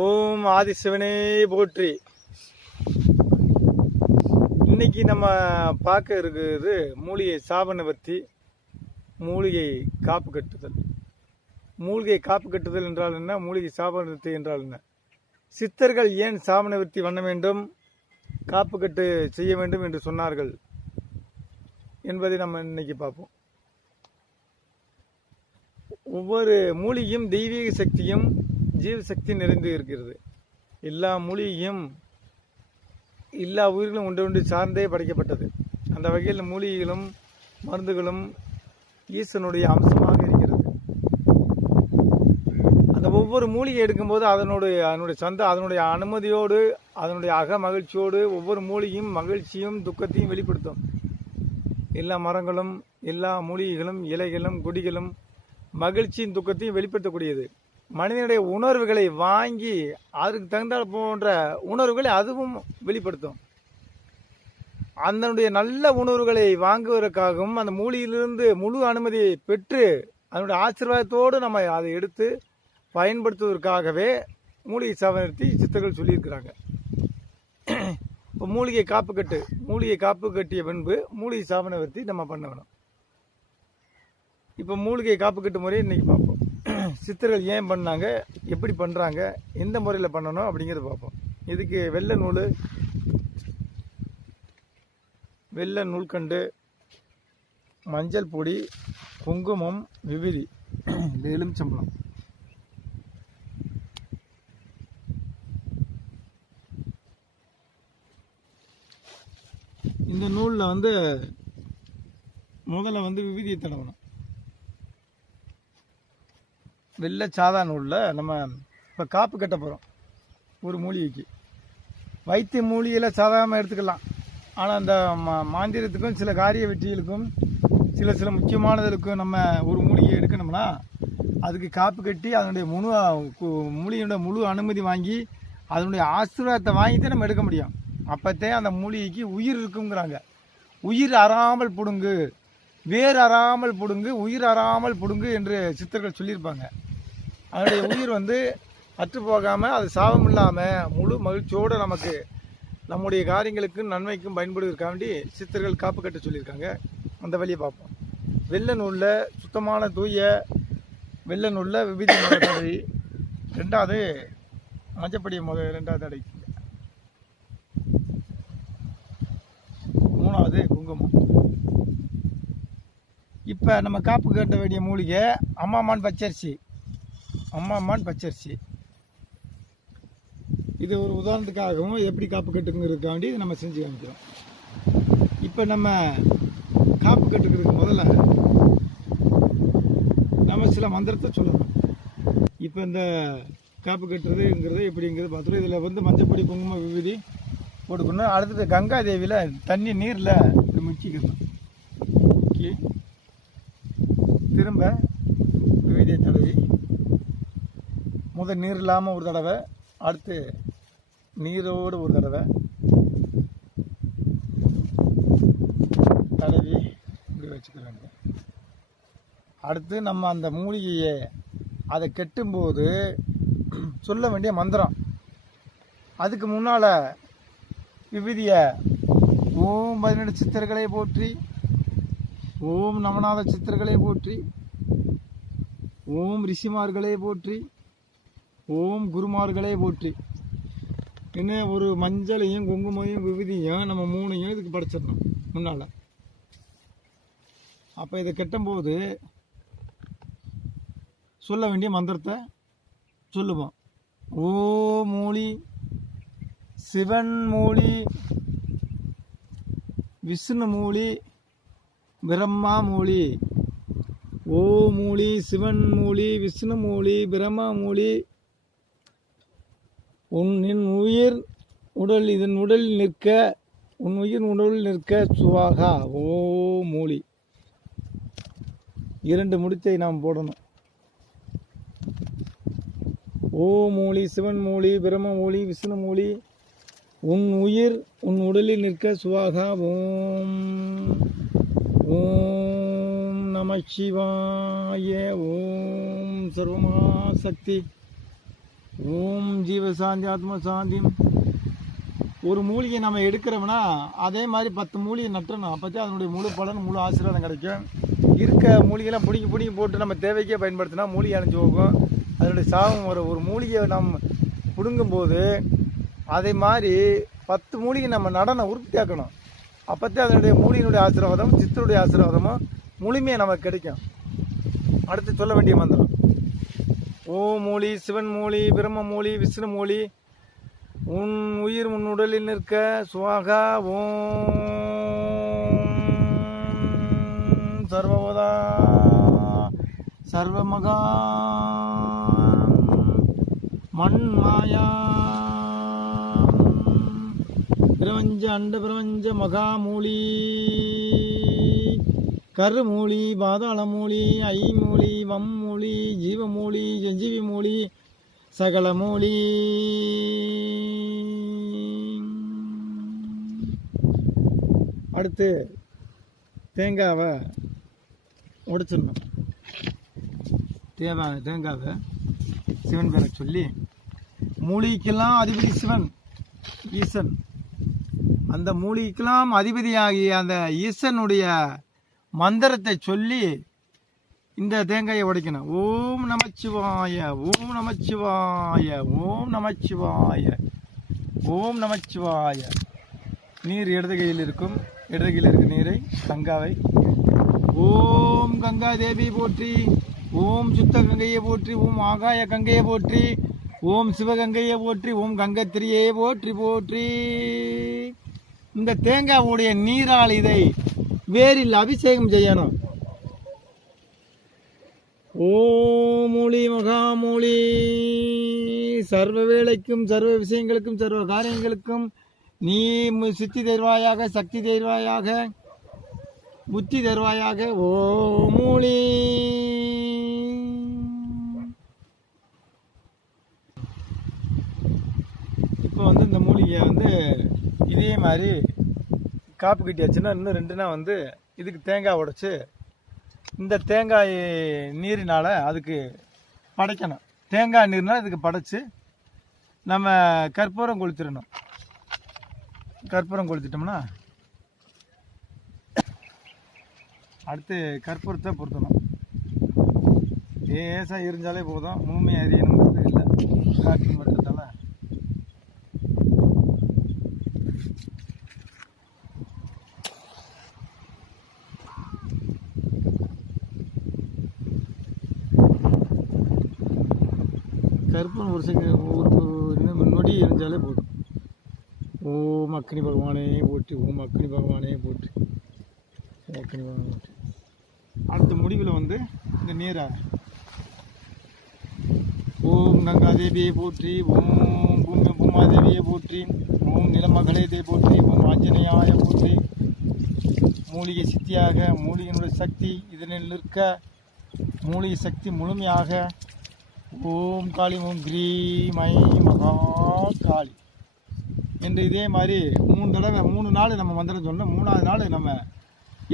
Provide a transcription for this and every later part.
ஓம் ஆதிசிவனே போற்றி. இன்னைக்கு நம்ம பார்க்க இருக்கிறது மூலிகை சாப நிவர்த்தி, மூலிகை காப்பு கட்டுதல். மூலிகை காப்பு கட்டுதல் என்றால் என்ன, மூலிகை சாப நிவர்த்தி என்றால் என்ன, சித்தர்கள் ஏன் சாப நிவர்த்தி பண்ண வேண்டும், காப்பு கட்டு செய்ய வேண்டும் என்று சொன்னார்கள் என்பதை நம்ம இன்னைக்கு பார்ப்போம். ஒவ்வொரு மூலிகையும் தெய்வீக சக்தியும் ஜீவசக்தி நிறைந்து இருக்கிறது. எல்லா மூலிகையும் எல்லா உயிர்களும் ஒன்று சார்ந்தே படைக்கப்பட்டது. அந்த வகையில் மூலிகைகளும் மருந்துகளும் ஈசனுடைய அம்சமாக இருக்கிறது. அந்த ஒவ்வொரு மூலிகை எடுக்கும்போது அதனுடைய அனுமதியோடு, அதனுடைய அக மகிழ்ச்சியோடு ஒவ்வொரு மூலிகையும் மகிழ்ச்சியும் துக்கத்தையும் வெளிப்படுத்தும். எல்லா மரங்களும் எல்லா மூலிகைகளும் இலைகளும் கொடிகளும் மகிழ்ச்சியும் துக்கத்தையும் வெளிப்படுத்தக்கூடியது. மனிதனுடைய உணர்வுகளை வாங்கி அதற்கு தகுந்தால் போன்ற உணர்வுகளை அதுவும் வெளிப்படுத்தும். அதனுடைய நல்ல உணர்வுகளை வாங்குவதற்காகவும் அந்த மூலிகையிலிருந்து முழு அனுமதியை பெற்று அதனுடைய ஆசீர்வாதத்தோடு நம்ம அதை எடுத்து பயன்படுத்துவதற்காகவே மூலிகை சாப நிவர்த்தி சித்தர்கள் சொல்லியிருக்கிறாங்க. இப்போ மூலிகை காப்பு கட்டிய பின்பு மூலிகை சாப நிவர்த்தி நம்ம பண்ண வேணும். இப்போ மூலிகை காப்பு கட்டு முறையை இன்னைக்கு பார்ப்போம். சித்தர்கள் ஏன் பண்ணாங்க, எப்படி பண்ணுறாங்க, எந்த முறையில் பண்ணணும் அப்படிங்கிறத பார்ப்போம். இதுக்கு வெள்ளை நூல்கண்டு, மஞ்சள் பொடி, குங்குமம், விபூதி, இந்த எலுமிச்சம்பழம். இந்த நூலில் முதல்ல விபூதியை தடவணும். வெள்ளை சாதா நூலில் நம்ம இப்போ காப்பு கட்ட போகிறோம். ஒரு மூலிகைக்கு வைத்திய மூலிகையில் சாதாரணமாக எடுத்துக்கலாம். ஆனால் அந்த மாந்திரத்துக்கும் சில காரிய வெற்றிகளுக்கும் சில முக்கியமானதுக்கும் நம்ம ஒரு மூலிகை எடுக்கணும்னா அதுக்கு காப்பு கட்டி அதனுடைய மூலிகையோட முழு அனுமதி வாங்கி அதனுடைய ஆசீர்வாதத்தை வாங்கித்தான் நம்ம எடுக்க முடியும். அப்போத்தே அந்த மூலிகைக்கு உயிர் இருக்குங்கிறாங்க. உயிர் அறாமல் பிடுங்கு, வேர் அறாமல் பிடுங்கு, உயிர் அறாமல் பிடுங்கு என்று சித்தர்கள் சொல்லியிருப்பாங்க. அதனுடைய உயிர் அற்று போகாமல், அது சாபம் இல்லாமல் முழு மகிழ்ச்சியோடு நமக்கு நம்முடைய காரியங்களுக்கும் நன்மைக்கும் பயன்படுவதற்காண்டி சித்தர்கள் காப்பு கட்ட சொல்லியிருக்காங்க. அந்த வழியை பார்ப்போம். வெள்ளை நூலில், சுத்தமான தூய வெள்ளை நூலில் விபூதி தடவை, ரெண்டாவது மஞ்சப்படி ரெண்டாவது அடைக்கு, மூணாவது குங்குமம். இப்போ நம்ம காப்பு கட்ட வேண்டிய மூலிகை அம்மாமான் பச்சரிசி. இது ஒரு உதாரணத்துக்காகவும் எப்படி காப்பு கட்டுங்கிறதுக்காண்டி இதை நம்ம செஞ்சு காமிக்கிறோம். இப்போ நம்ம காப்பு கட்டுக்கிறதுக்கு முதல்ல நம்ம சில மந்திரத்தை சொல்லணும். இப்போ இந்த காப்பு கட்டுறதுங்கிறது எப்படிங்கிறது பார்த்துட்டு இதில் மஞ்சப்பொடி, குங்குமம், விபூதி போட்டுக்கணும். அடுத்தது கங்கா தேவியில் தண்ணி நீரில் முக்கிக்கணும். திரும்ப விபூதியை தடவி முதல் நீர் இல்லாமல் ஒரு தடவை, அடுத்து நீரோடு ஒரு தடவை தடவி இப்படி வச்சுக்கிறாங்க. அடுத்து நம்ம அந்த மூலிகையை அதை கெட்டும்போது சொல்ல வேண்டிய மந்திரம், அதுக்கு முன்னால் விபூதியை ஓம் 18 சித்தர்களை போற்றி, ஓம் நவநாத சித்தர்களை போற்றி, ஓம் ரிஷிமார்களை போற்றி, ஓம் குருமார்களை போற்றி என்ன ஒரு மஞ்சளையும் குங்குமையும் விபூதியும் நம்ம மூணையும் இதுக்கு படைச்சிடணும் முன்னால். அப்போ இதை கட்டும்போது சொல்ல வேண்டிய மந்திரத்தை சொல்லுவோம். ஓ மூலி, சிவன் மூலி, விஷ்ணு மூலி, பிரம்மா மூலி. ஓ மூலி, சிவன் மூலி, விஷ்ணு மூலி, பிரம்மா மூலி. உன் உயிர் உடல் இதன் உடலில் நிற்க, உன் உயிர் உடலில் நிற்க சுவாகா. ஓ மூலி. 2 முடிச்சை நாம் போடணும். ஓ மூலி, சிவன் மூலி, பிரம்ம மூலி, விஷ்ணு மூலி. உன் உயிர் உன் உடலில் நிற்க சுவாகா. ஓம் ஓம் நம சிவாய. ஓம் சர்வமா சக்தி. ஓம் ஜீவ சாந்தி ஆத்ம சாந்தி. ஒரு மூலிகை நம்ம எடுக்கிறோம்னா அதே மாதிரி 10 மூலிகை நட்டணும். அப்போதே அதனுடைய முழு பலன் முழு ஆசீர்வாதம் கிடைக்கும். இருக்க மூலிகைலாம் பிடிங்கி போட்டு நம்ம தேவைக்கே பயன்படுத்தினா மூலிகை அணைஞ்சு போகும், அதனுடைய சாபம் வரும். ஒரு மூலிகையை நம்ம பிடுங்கும்போது அதே மாதிரி 10 மூலிகை நம்ம நடனம் உறுதியாக்கணும். அப்போதே அதனுடைய மூலிகையினுடைய ஆசீர்வாதம் சித்தருடைய ஆசீர்வாதமும் முழுமையாக நமக்கு கிடைக்கும். அடுத்து சொல்ல வேண்டிய மந்திரம் ஓம் மூலி சிவன் மூலி பிரம்ம மூலி விஷ்ணு மூலி உன் உயிர் உன் உடலில் நிற்க சுவாகா ஓம் சர்வவதா சர்வமகா மண் மாயா பிரபஞ்ச அண்ட பிரபஞ்ச மகாமூலி கருமூலி பாதாளமூலி ஐமூலி வம்மூலி ஜீவமூலி சஞ்சீவி மூலி சகல மூலி. அடுத்து தேங்காவை உடைச்சிடணும். தேங்காவை சிவன் பேரை சொல்லி மூலிகைக்கெல்லாம் அதிபதி சிவன் ஈசன், அந்த மூலிகைக்கெல்லாம் அதிபதியாகிய அந்த ஈசனுடைய மந்திரத்தை சொல்லி இந்த தேங்காயை உடைக்கணும். ஓம் நமச்சிவாய ஓம் நமச்சிவாய ஓம் நமச்சிவாய ஓம் நமச்சிவாய. நீர் இடது கையில் இருக்கும் நீரை கங்காவை ஓம் கங்கா தேவி போற்றி, ஓம் சுத்த கங்கையை போற்றி, ஓம் ஆகாய கங்கையை போற்றி, ஓம் சிவகங்கையை போற்றி, ஓம் கங்கத்திரியை போற்றி போற்றி. இந்த தேங்காவுடைய நீரால் இதை வேரில் அபிஷேகம் செய்யணும். ஓம் மூலி மகாமூலி சர்வ வேளைக்கும் சர்வ விஷயங்களுக்கும் சர்வ காரியங்களுக்கும் நீ சித்தி தருவாயாக, சக்தி தருவாயாக, புத்தி தருவாயாக. ஓ மூலி. இப்போ இந்த மூலிகையை இதே மாதிரி காப்பு கட்டியாச்சுன்னா இன்னும் 2 நாள் இதுக்கு தேங்காய் உடைச்சு இந்த தேங்காய் நீரினால் அதுக்கு படைக்கணும். தேங்காய் நீர்னால் இதுக்கு படைச்சு நம்ம கற்பூரம் கொளுத்திடணும். கற்பூரம் கொளுத்திட்டோம்னா அடுத்து கற்பூரத்தை பொருத்தணும். லேசாக எரிஞ்சாலே போதும், முழுமையாக எரியணுங்கிறது இல்லை. காற்றின் மட்டத்தால் கற்பூரம் ஒரு நொடி எரிஞ்சாலே போதும். ஓம் அக்னி பகவானே போற்றி, ஓம் அக்னி பகவானே போற்றி, அக்னி பகவானே போற்றி. அடுத்த முடிவில் இந்த நீரை ஓம் கங்காதேவியை போற்றி, ஓம் பூமாதேவியை போற்றி, ஓம் நிலமகளே போற்றி, ஓம் ஆஞ்சநேயாய போற்றி. மூலிகை சித்தியாக மூலிகையினுடைய சக்தி இதனில் நிற்க மூலிகை சக்தி முழுமையாக ஓம் காளி ஓம் கிரீம் ஐ மகா காளி என்று இதே மாதிரி 3 தடவை 3 நாள் நம்ம மந்திரம் சொன்னோம். 3ஆவது நாள் நம்ம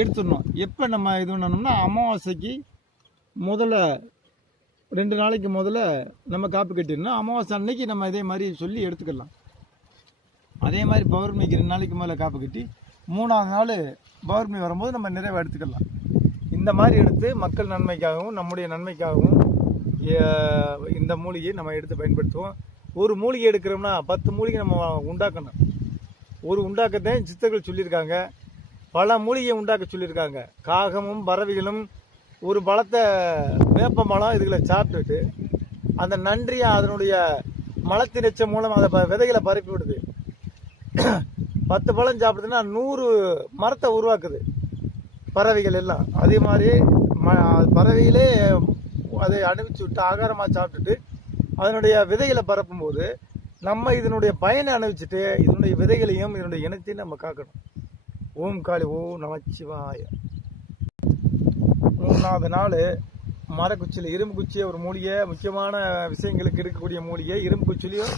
எடுத்துடணும். எப்போ நம்ம இது பண்ணணும்னா அமாவாசைக்கு முதல்ல 2 நாளைக்கு முதல்ல நம்ம காப்பு கட்டிடணும். அமாவாசை அன்னைக்கு நம்ம இதே மாதிரி சொல்லி எடுத்துக்கலாம். அதே மாதிரி பௌர்ணமிக்கு 2 நாளைக்கு முதல்ல காப்பு கட்டி 3ஆவது நாள் பௌர்ணமி வரும்போது நம்ம நிறைவாக எடுத்துக்கலாம். இந்த மாதிரி எடுத்து மக்கள் நன்மைக்காகவும் நம்முடைய நன்மைக்காகவும் இந்த மூலிகையை நம்ம எடுத்து பயன்படுத்துவோம். ஒரு மூலிகை எடுக்கிறோம்னா 10 மூலிகை நம்ம உண்டாக்கணும். ஒரு உண்டாக்கத்தை சித்தர்கள் சொல்லியிருக்காங்க, பல மூலிகையை உண்டாக்க சொல்லியிருக்காங்க. காகமும் பறவைகளும் ஒரு பழத்தை வேப்ப மலம் இதுகளை சாப்பிட்டுட்டு அந்த நன்றியை அதனுடைய மலத்தினச்ச மூலம் அதை விதைகளை பரப்பி விடுது. 10 பழம் சாப்பிடுதுன்னா 100 மரத்தை உருவாக்குது பறவைகள் எல்லாம். அதே மாதிரி பறவைகளே அதை அனுப்பிச்சு விட்டு ஆகாரமாக சாப்பிட்டுட்டு அதனுடைய விதைகளை பரப்பும்போது நம்ம இதனுடைய பயனை அனுபவிச்சுட்டு இதனுடைய விதைகளையும் இதனுடைய இனத்தையும் நம்ம காக்கணும். ஓம் காளி ஓம் நமச்சிவாய. 3ஆவது நாள் மரக்குச்சியில் இரும்பு குச்சியை ஒரு மூலிகை முக்கியமான விஷயங்களுக்கு இருக்கக்கூடிய மூலிகை. இரும்பு குச்சிலையும்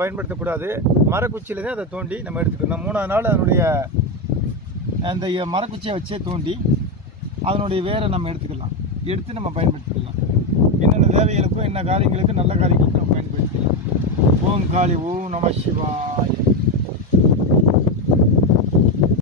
பயன்படுத்தக்கூடாது, மரக்குச்சியில தான் அதை தோண்டி நம்ம எடுத்துக்கணும். 3ஆவது நாள் அதனுடைய அந்த மரக்குச்சியை வச்சே தோண்டி அதனுடைய வேரை நம்ம எடுத்துக்கலாம். எடுத்து நம்ம பயன்படுத்திக்கலாம். என்னென்ன தேவைகளுக்கும் என்ன காரியங்களுக்கும் நல்ல காரியங்களுக்கும் நம்ம பயன்படுத்திக்கலாம். ஓம் காளி ஓம் நம சிவாய.